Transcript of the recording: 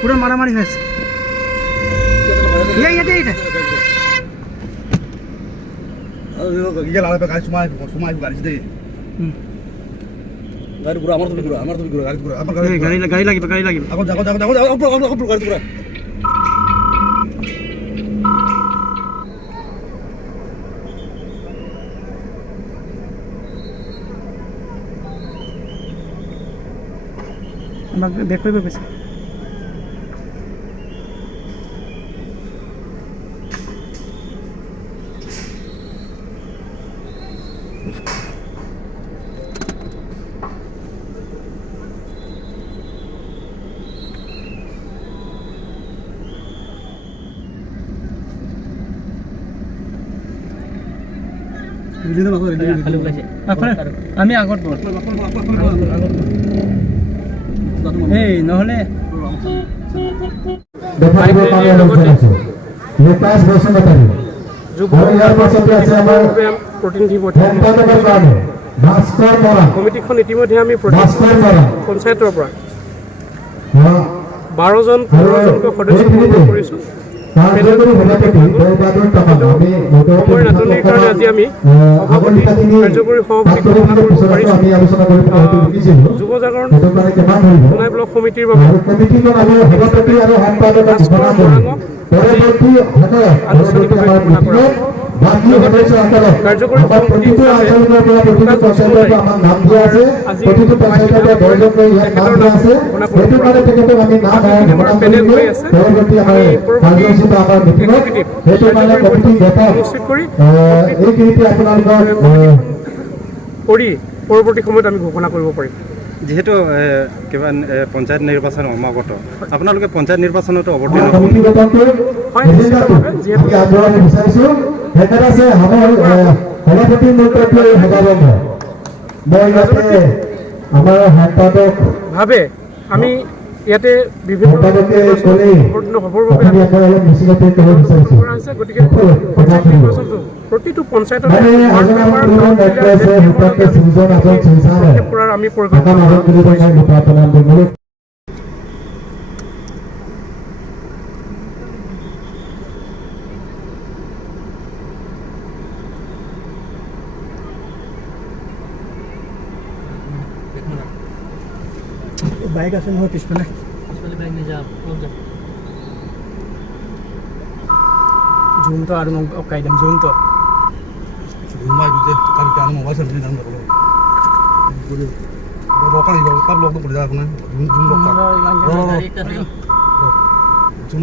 পুৰো মাৰামাৰি হয়েছে গাড়ি লাগিব আমাক বেক কৰিব কৈছে আমি আগত এই নহলে কমিটিখন ইতিমধ্যে আমি পঞ্চায়তৰ পৰা 12জন 15জনকৈ সদস্য নিৰ্বাচন কৰিছোঁ। সময় নাটনিৰ কাৰণে আজি আমি সভাপতি কাৰ্যকৰী সভাপতি ঘোষণা কৰিব পাৰিছোঁ। যুৱ জাগৰণ সোণাই ব্লক সমিতিৰ বাবে আনুষ্ঠানিকভাৱে ঘোষণা কৰা লগতে কাৰ্যকৰী সভাপতি হিচাপে আজি তেখেতৰ নাম ঘোষণা কৰিব পৰা পেনেল হৈ আছে। আমি পৰৱৰ্তী নিশ্চিত কৰি পৰৱৰ্তী সময়ত আমি ঘোষণা কৰিব পাৰিম। যিহেতু কিবা পঞ্চায়ত নিৰ্বাচন সমাগত আপোনালোকে পঞ্চায়ত নিৰ্বাচনতো অৱতীৰ্ণ হয় নিশ্চিতভাৱে যিহেতু ভাৱে আমি ইয়াতে বিভিন্ন হ'বৰ বাবে কৰা হৈছে। গতিকে পঞ্চায়ত নিৰ্বাচনটো প্ৰতিটো পঞ্চায়তত কৰাৰ আমি পৰিকল্পনা বাইক আছে নহয় পিছফালে বাইক নাযাওঁ জুমটো আৰু অকাই দিম জুমটো জুম